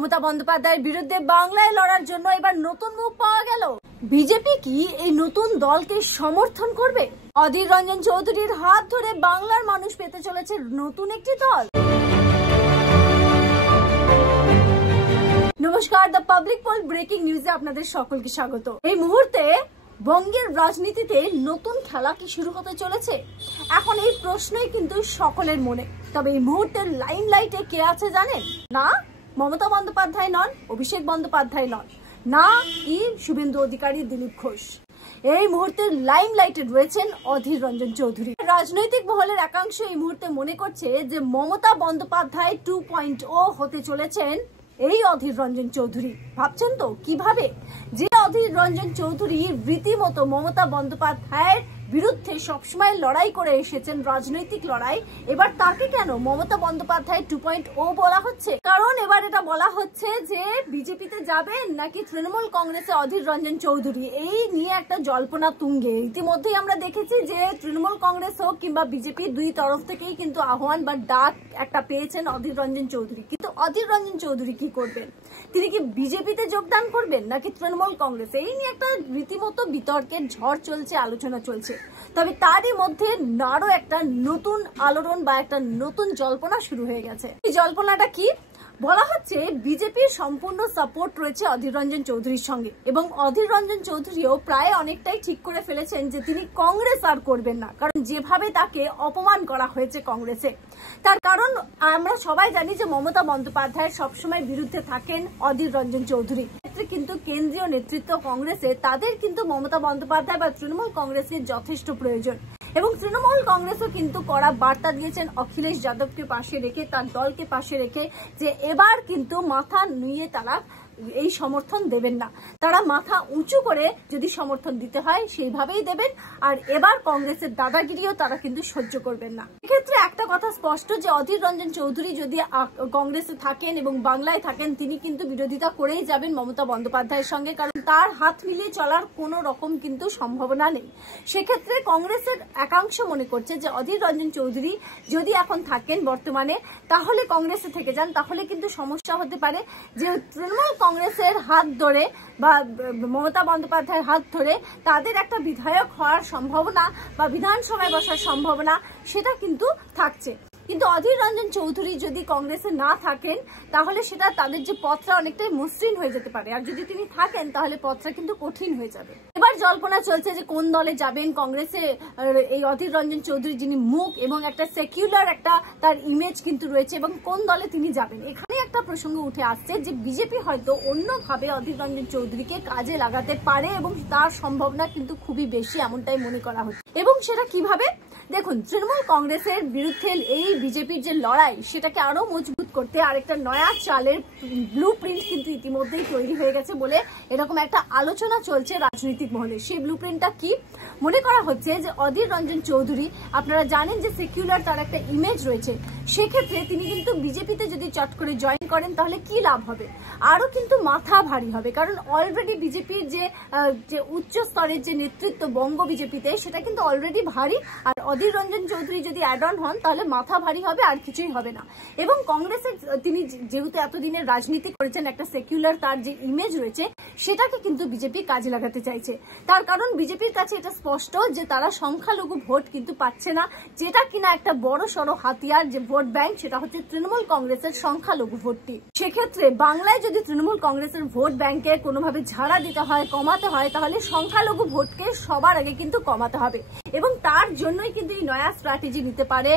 মমতা বন্দ্যোপাধ্যায়ের বিরুদ্ধে বাংলায় লড়ার জন্য এবার নতুন মুখ পাওয়া গেল। বিজেপি কি এই নতুন দলকে সমর্থন করবে? অধীর রঞ্জন চৌধুরীর হাত ধরে বাংলার মানুষ পেতে চলেছে নতুন একটি দল। নমস্কার, দ্য পাবলিক পোল ব্রেকিং নিউজে আপনাদের সকলকে স্বাগত। এই মুহূর্তে বঙ্গের রাজনীতিতে নতুন খেলা কি শুরু হতে চলেছে? এখন এই প্রশ্নই কিন্তু সকলের মনে। তবে এই মুহূর্তের লাইমলাইটে কে আছে জানেন? না মমতা বন্দ্যোপাধ্যায় নন, অভিষেক বন্দ্যোপাধ্যায় নন, না কি শুভেন্দু অধিকারী, দিলীপ ঘোষ। এই মুহূর্তে লাইমলাইটে রয়েছেন অধীর রঞ্জন চৌধুরী। রাজনৈতিক মহলের একাংশ এই মুহূর্তে মনে করছে যে মমতা বন্দ্যোপাধ্যায় 2.0 হতে চলেছেন এই অধীর রঞ্জন চৌধুরী। ভাবছেন তো কিভাবে? যে অধীর রঞ্জন চৌধুরী রীতিমতো মমতা বন্দ্যোপাধ্যায়ের বিরুদ্ধে সবসময় লড়াই করে এসেছেন, রাজনৈতিক লড়াই, এবার তাকে কেন মমতা বন্দ্যোপাধ্যায় 2.0 বলা হচ্ছে? কারণ এবার এটা বলা হচ্ছে যে বিজেপিতে যাবেন নাকি তৃণমূল কংগ্রেসে অধীর রঞ্জন চৌধুরী, এই নিয়ে একটা জল্পনা তুঙ্গে। ইতিমধ্যেই আমরা দেখেছি যে তৃণমূল কংগ্রেস হোক কিংবা বিজেপি দুই তরফ থেকেই কিন্তু আহ্বান বা ডাক একটা পেয়েছেন অধীর রঞ্জন চৌধুরী। কিন্তু অধীর রঞ্জন চৌধুরী কি করবেন? তিনি কি বিজেপিতে যোগদান করবেন নাকি তৃণমূল কংগ্রেস? এই নিয়ে একটা রীতিমতো বিতর্কের ঝড় চলছে, আলোচনা চলছে। তবে তারই মধ্যে আরো একটা নতুন আলোড়ন বা একটা নতুন জল্পনা শুরু হয়ে গেছে। এই জল্পনাটা কি? বলা হচ্ছে বিজেপির সম্পূর্ণ সাপোর্ট রয়েছে অধীর রঞ্জন চৌধুরীর সঙ্গে, এবং অধীর রঞ্জন চৌধুরীও প্রায় অনেকটাই ঠিক করে ফেলেছেন যে তিনি কংগ্রেস আর করবেন না, কারণ যেভাবে তাকে অপমান করা হয়েছে কংগ্রেসে। তার কারণ আমরা সবাই জানি যে মমতা বন্দ্যোপাধ্যায়ের সবসময় বিরুদ্ধে থাকেন অধীর রঞ্জন চৌধুরী। কিন্তু কেন্দ্রীয় নেতৃত্ব কংগ্রেসে তাদের কিন্তু মমতা বন্দ্যোপাধ্যায় বা তৃণমূল কংগ্রেসের যথেষ্ট প্রয়োজন, এবং তৃণমূল কংগ্রেসও কিন্তু কড়া বার্তা দিয়েছেন অখিলেশ যাদবকে পাশে রেখে, তার দলকে পাশে রেখে, যে এবার কিন্তু মাথা নুইয়ে তারা এই সমর্থন দেবেন না। তারা মাথা উঁচু করে যদি সমর্থন দিতে হয় সেইভাবেই দেবেন, আর এবার কংগ্রেসের দাদাগিরিও তারা কিন্তু সহ্য করবেন না। এক্ষেত্রে একটা কথা স্পষ্ট যে অধীর রঞ্জন চৌধুরী যদি কংগ্রেসে থাকেন এবং বাংলায় থাকেন, তিনি কিন্তু বিরোধিতা করেই যাবেন মমতা বন্দ্যোপাধ্যায়ের সঙ্গে, কারণ তার হাত মিলিয়ে চলার কোনো রকম কিন্তু সম্ভাবনা নেই। সেক্ষেত্রে কংগ্রেসের একাংশ মনে করছে যে অধীর রঞ্জন চৌধুরী যদি এখন থাকেন বর্তমানে, তাহলে কংগ্রেসে থেকে যান, তাহলে কিন্তু সমস্যা হতে পারে যে তৃণমূল কংগ্রেসের হাত ধরে বা মমতা বন্দ্যোপাধ্যায়ের হাত ধরে তাদের একটা বিধায়ক হওয়ার সম্ভাবনা বা বিধানসভায় বসার সম্ভাবনা সেটা কিন্তু থাকছে। কিন্তু অধীর রঞ্জন চৌধুরী যদি কংগ্রেসে না থাকেন তাহলে সেটা তাদের যে পথটা অনেকটাই মসৃণ হয়ে যেতে পারে, আর যদি তিনি থাকেন তাহলে পথটা কিন্তু কঠিন হয়ে যাবে। এবার জল্পনা চলছে যে কোন দলে যাবেন কংগ্রেসে এই অধীর রঞ্জন চৌধুরী, যিনি মুখ এবং একটা সেকুলার একটা তার ইমেজ কিন্তু রয়েছে, এবং কোন দলে তিনি যাবেন। এখানে একটা প্রসঙ্গ উঠে আসছে যে বিজেপি হয়তো অন্যভাবে অধীর রঞ্জন চৌধুরীকে কাজে লাগাতে পারে, এবং তার সম্ভাবনা কিন্তু খুবই বেশি, এমনটাই মনে করা হচ্ছে। এবং সেটা কিভাবে? দেখুন, তৃণমূল কংগ্রেসের বিরুদ্ধে এই বিজেপির যে লড়াই সেটাকে আরো মজবুত করতে আরেকটা নয়া চালের ব্লু প্রিন্ট কিন্তু ইতিমধ্যেই তৈরি হয়ে গেছে বলে এরকম একটা আলোচনা চলছে রাজনৈতিক মহলে। সেই ব্লু প্রিন্টটা কি? মনে করা হচ্ছে যে অধীর রঞ্জন চৌধুরী, আপনারা জানেন যে সেকুলার তার একটা ইমেজ রয়েছে, সেক্ষেত্রে তিনি কিন্তু বিজেপিতে যদি চট করে জয়েন করেন তাহলে কি লাভ হবে? আরো কিন্তু মাথা ভারী হবে, কারণ অলরেডি বিজেপির যে উচ্চ স্তরের যে নেতৃত্ব বঙ্গ বিজেপিতে সেটা কিন্তু অলরেডি ভারী, আর অধীর রঞ্জন চৌধুরী যদি অ্যাড অন হন তাহলে মাথা ভারী হবে, আর কিছুই হবে না। এবং কংগ্রেসের তিনি যেহেতু এতদিনের রাজনীতি করেছেন, একটা সেকুলার তার যে ইমেজ রয়েছে সেটাকে কিন্তু বিজেপি কাজে লাগাতে চাইছে। তার কারণ বিজেপির কাছে এটা স্পষ্ট যে তারা সংখ্যালঘু ভোট কিন্তু পাচ্ছে না, যেটা কিনা একটা বড় সড়ো হাতিয়ার যে ভোট ব্যাংক, সেটা হচ্ছে তৃণমূল কংগ্রেসের সংখ্যালঘু ভোটটি। সেক্ষেত্রে বাংলায় যদি তৃণমূল কংগ্রেসের ভোট ব্যাংকে কোনোভাবে ঝাড়া দিতে হয়, কমাতে হয়, তাহলে সংখ্যালঘু ভোটকে সবার আগে কিন্তু কমাতে হবে, এবং তার জন্যই কিন্তু এই নয়া স্ট্র্যাটেজি নিতে পারে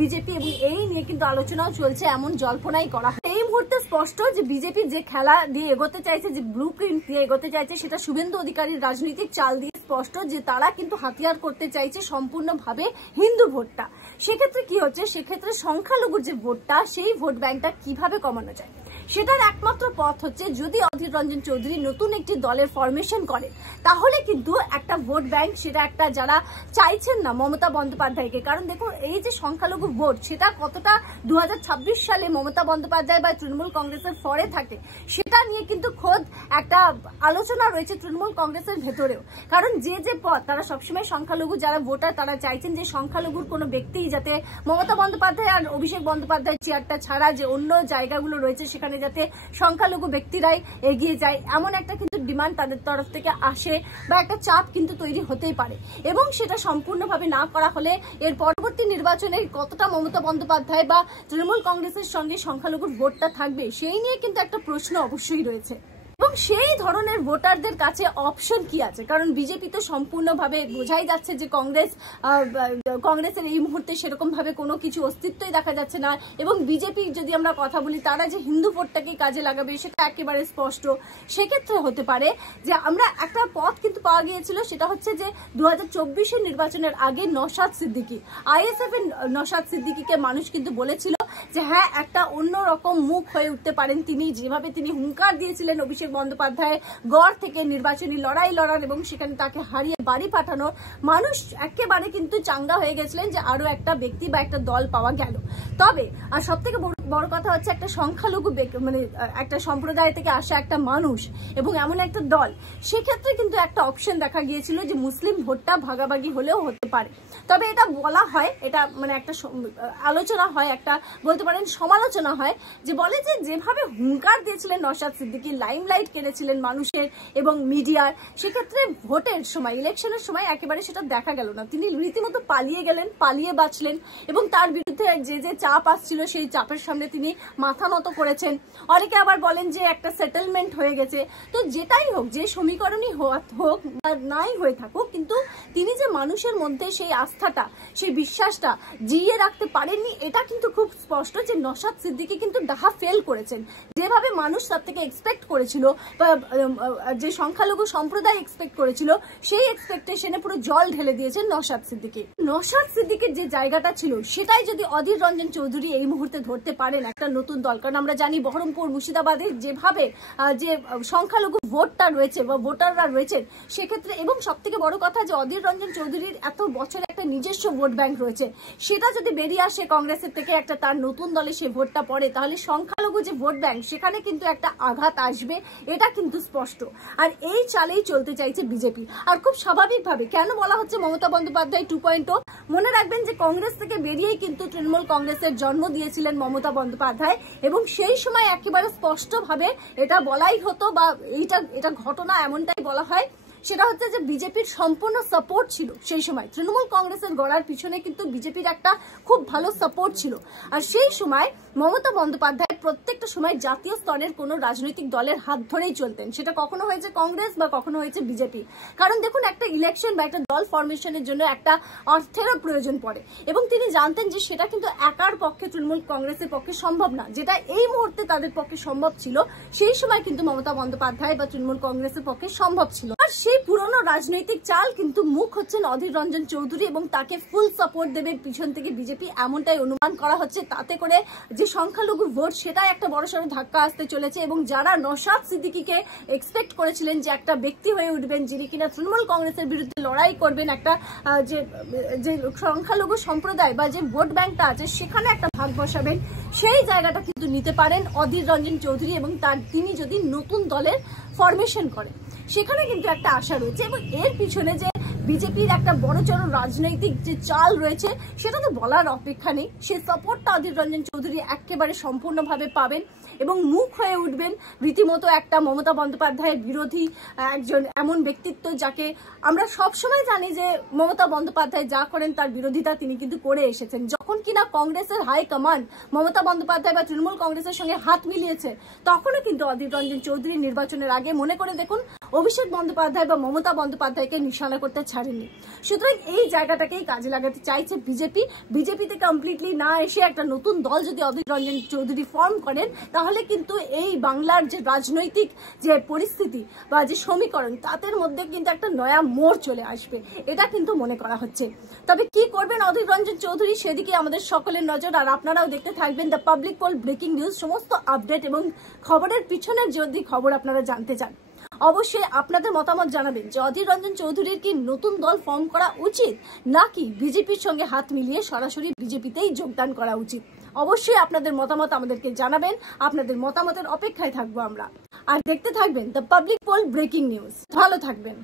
বিজেপি, এবং এই নিয়ে কিন্তু আলোচনাও চলছে, এমন জল্পনাই করা হয়। এই মুহূর্তে স্পষ্ট যে বিজেপি যে খেলা দিয়ে এগোতে চাইছে, যে ব্লু প্রিন্ট দিয়ে এগোতে চাইছে, সেটা শুভেন্দু অধিকারীর রাজনৈতিক চাল দিয়ে স্পষ্ট যে তারা কিন্তু হাতিয়ার করতে চাইছে সম্পূর্ণভাবে হিন্দু ভোটটা। সেক্ষেত্রে কি হচ্ছে? সেক্ষেত্রে সংখ্যালঘুর যে ভোটটা, সেই ভোট ব্যাংকটা কিভাবে কমানো যায় সেটার একমাত্র পথ হচ্ছে যদি অধীর রঞ্জন চৌধুরী নতুন একটি দলের ফরমেশন করে, তাহলে কিন্তু একটা ভোট ব্যাংক, সেটা একটা যারা চাইছেন না মমতা বন্দ্যোপাধ্যায়কে, কারণ দেখুন এই যে সংখ্যালঘু ভোট সেটা কতটা 2026 সালে মমতা বন্দ্যোপাধ্যায় বা তৃণমূল কংগ্রেসের ফরে থাকে সেটা নিয়ে কিন্তু খোদ একটা আলোচনা রয়েছে তৃণমূল কংগ্রেসের ভেতরেও। কারণ যে পথ তারা সবসময় সংখ্যালঘু যারা ভোটার তারা চাইছেন যে সংখ্যালঘুর কোনো ব্যক্তি যাতে মমতা বন্দ্যোপাধ্যায় আর অভিষেক বন্দ্যোপাধ্যায় চেয়ারটা ছাড়া যে অন্য জায়গাগুলো রয়েছে সেখানে সেখানে যাতে সংখ্যালঘু ব্যক্তিরাই এগিয়ে যায়, এমন একটা কিন্তু ডিমান্ড তাদের তরফ থেকে আসে বা একটা চাপ কিন্তু তৈরি হতেই পারে। এবং সেটা সম্পূর্ণভাবে না করা হলে এর পরবর্তী নির্বাচনে কতটা মমতা বন্দ্যোপাধ্যায় বা তৃণমূল কংগ্রেসের সঙ্গে সংখ্যালঘুর ভোটটা থাকবে সেই নিয়ে কিন্তু একটা প্রশ্ন অবশ্যই রয়েছে। এবং সেই ধরনের ভোটারদের কাছে অপশন কি আছে, কারণ বিজেপি তো সম্পূর্ণভাবে বোঝাই যাচ্ছে যে কংগ্রেসের এই মুহূর্তে সেরকম ভাবে কোনো কিছু অস্তিত্বই দেখা যাচ্ছে না। এবং বিজেপি যদি আমরা কথা বলি, তারা যে হিন্দু ভোটটাকে কাজে লাগাবে সেটা একেবারে স্পষ্ট। সেক্ষেত্রে হতে পারে যে আমরা একটা পথ কিন্তু পাওয়া গিয়েছিল, সেটা হচ্ছে যে 2024 নির্বাচনের আগে নওশাদ সিদ্দিকী, আইএসএফ এর নওশাদ সিদ্দিকীকে মানুষ কিন্তু বলেছিল যে হ্যাঁ একটা অন্যরকম মুখ হয়ে উঠতে পারেন তিনি, যেভাবে তিনি হুঙ্কার দিয়েছিলেন অভিষেক বন্দ্যোপাধ্যায় গড় থেকে নির্বাচনী লড়াই লড়ার এবং সেখানে তাকে হারিয়ে বাড়ি পাঠানোর, মানুষ একেবারে কিন্তু চাঙ্গা হয়ে গেছিলেন যে আরো একটা ব্যক্তি বা একটা দল পাওয়া গেল। তবে আর সব থেকে বড় কথা হচ্ছে একটা সংখ্যালঘু মানে একটা সম্প্রদায় থেকে আসা একটা মানুষ এবং এমন একটা দল, সেক্ষেত্রে কিন্তু একটা অপশন দেখা গিয়েছিল যে মুসলিম ভোটটা ভাগাভাগি হলেও হতে পারে। তবে এটা বলা হয়, এটা মানে একটা আলোচনা হয়, একটা বলতে পারেন সমালোচনা হয়, যে বলে যে যেভাবে হুঙ্কার দিয়েছিলেন নওশাদ সিদ্দিকী, লাইমলাইট কেড়েছিলেন মানুষের এবং মিডিয়ার, সেক্ষেত্রে ভোটের সময়, ইলেকশনের সময় একেবারে সেটা দেখা গেল না। তিনি রীতিমতো পালিয়ে গেলেন, পালিয়ে বাঁচলেন এবং তার বিরুদ্ধে যে চাপ আসছিল সেই চাপের সামনে তিনি মাথা নত করেছেন। অনেকে আবার বলেন যে একটা সেটেলমেন্ট হয়ে গেছে। তো যেটাই হোক, যে সমীকরণই হোক বা নাই হয়ে থাকুক, কিন্তু তিনি যে মানুষের মধ্যে সেই আস্থাটা, সেই বিশ্বাসটা জিইয়ে রাখতে পারেননি, এটা কিন্তু খুব স্পষ্ট যে নওশাদ সিদ্দিকী কিন্তু ডাহা ফেল করেছেন। যেভাবে মানুষ তার থেকে এক্সপেক্ট করেছিল বা যে সংখ্যালঘু সম্প্রদায় এক্সপেক্ট করেছিল, সেই এক্সপেকটেশনে পুরো জল ঢেলে দিয়েছেন নওশাদ সিদ্দিকী। নওশাদ সিদ্দিকীর যে জায়গাটা ছিল সেটাই যদি অধীর রঞ্জন চৌধুরী এই মুহূর্তে ধরতে পারেন একটা নতুন দল, কারণ আমরা জানি বহরমপুর, মুর্শিদাবাদে যেভাবে যে সংখ্যালঘু ভোটটা রয়েছে বা ভোটাররা রয়েছেন, সেক্ষেত্রে এবং সব থেকে বড় কথা যে অধীর রঞ্জন চৌধুরীর এত বছর একটা নিজস্ব ভোট ব্যাংক রয়েছে, সেটা যদি বেরিয়ে আসে কংগ্রেসের থেকে একটা তার নতুন দলে সে ভোটটা পড়ে, তাহলে সংখ্যালঘু যে ভোট ব্যাংক সেখানে কিন্তু একটা আঘাত আসবে, এটা কিন্তু স্পষ্ট। আর এই চালেই চলতে চাইছে বিজেপি। আর খুব স্বাভাবিকভাবে কেন বলা হচ্ছে মমতা বন্দ্যোপাধ্যায় 2.0, মনে রাখবেন যে কংগ্রেস থেকে বেরিয়েই কিন্তু তৃণমূল কংগ্রেসের জন্ম দিয়েছিলেন মমতা বন্দ্যোপাধ্যায় এবং সেই সময় একেবারে স্পষ্টভাবে এটা বলাই হতো বা এটা ঘটনা এমনটাই বলা হয়, সেটা হচ্ছে যে বিজেপির সম্পূর্ণ সাপোর্ট ছিল সেই সময়। তৃণমূল কংগ্রেসের গড়ার পিছনে কিন্তু বিজেপির একটা খুব ভালো সাপোর্ট ছিল। আর সেই সময় মমতা বন্দ্যোপাধ্যায় প্রত্যেকটা সময় জাতীয় স্তরের কোন রাজনৈতিক দলের হাত ধরেই চলতেন, সেটা কখনো হয়েছে কংগ্রেস বা কখনো হয়েছে বিজেপি। কারণ দেখুন, একটা ইলেকশন বা একটা দল ফরমেশনের জন্য একটা অর্থেরও প্রয়োজন পড়ে এবং তিনি জানতেন যে সেটা কিন্তু একার পক্ষে তৃণমূল কংগ্রেসের পক্ষে সম্ভব না, যেটা এই মুহূর্তে তাদের পক্ষে সম্ভব ছিল, সেই সময় কিন্তু মমতা বন্দ্যোপাধ্যায় বা তৃণমূল কংগ্রেসের পক্ষে সম্ভব ছিল। আর সেই পুরনো রাজনৈতিক চাল কিন্তু মুখ হচ্ছেন অধীর রঞ্জন চৌধুরী এবং তাকে ফুল সাপোর্ট দেবে পিছন থেকে বিজেপি, এমনটাই অনুমান করা হচ্ছে। তাতে করে যে সংখ্যালঘু ভোট, সেটাই একটা বড়সড় ধাক্কা আসতে চলেছে এবং যারা নওশাদ সিদ্দিকীকে এক্সপেক্ট করেছিলেন যে একটা ব্যক্তি হয়ে উঠবেন যিনি কিনা তৃণমূল কংগ্রেসের বিরুদ্ধে লড়াই করবেন, একটা যে সংখ্যালঘু সম্প্রদায় বা যে ভোট ব্যাংকটা আছে সেখানে একটা ভাগ বসাবেন, সেই জায়গাটা কিন্তু নিতে পারেন অধীর রঞ্জন চৌধুরী এবং তিনি যদি নতুন দলের ফরমেশন করেন, সেখানে কিন্তু একটা আশা রয়েছে। এবং এর পিছনে যে বিজেপির একটা বড়চড় রাজনৈতিক যে চাল রয়েছে সেটা তো বলার অপেক্ষা নেই। সেই সাপোর্টটা অধীর রঞ্জন চৌধুরী একেবারে সম্পূর্ণভাবে পাবেন এবং মুখ হয়ে উঠবেন রীতিমতো একটা মমতা বন্দ্যোপাধ্যায়ের বিরোধী একজন এমন ব্যক্তিত্ব, যাকে আমরা সবসময় জানি যে মমতা বন্দ্যোপাধ্যায় যা করেন তার বিরোধিতা তিনি কিন্তু করে এসেছেন। যখন কিনা কংগ্রেসের হাই কমান্ড মমতা বন্দ্যোপাধ্যায় বা তৃণমূল কংগ্রেসের সঙ্গে হাত মিলিয়েছে, তখনও কিন্তু অধীর রঞ্জন চৌধুরী নির্বাচনের আগে মনে করে দেখুন অভিষেক বন্দ্যোপাধ্যায় বা মমতা বন্দ্যোপাধ্যায়কে নিশানা করতে ছাড়েননি। সুতরাং এই জায়গাটাকেই কাজে লাগাতে চাইছে বিজেপিতে কমপ্লিটলি না এসে একটা নতুন দল যদি অধীর রঞ্জন চৌধুরী ফর্ম করেন, তাহলে কিন্তু এই বাংলার যে রাজনৈতিক যে পরিস্থিতি বা যে সমীকরণ, তাদের মধ্যে কিন্তু একটা নয়া মোড় চলে আসবে, এটা কিন্তু মনে করা হচ্ছে। তবে কি করবেন অধীর রঞ্জন চৌধুরী, সেদিকে আমাদের সকলের নজর। আর আপনারাও দেখতে থাকবেন the public pole breaking news, সমস্ত আপডেট এবং খবরের পিছনের যদি খবর আপনারা জানতে চান, অবশ্যই আপনাদের মতামত জানাবেন যে অধীর রঞ্জন চৌধুরীর কি নতুন দল ফর্ম করা উচিত নাকি বিজেপির সঙ্গে হাত মিলিয়ে সরাসরি বিজেপিতেই যোগদান করা উচিত। অবশ্যই আপনাদের মতামত আমাদেরকে জানাবেন, আপনাদের মতামতের অপেক্ষায় থাকবো আমরা। আর দেখতে থাকবেন the public pole breaking news. ভালো থাকবেন।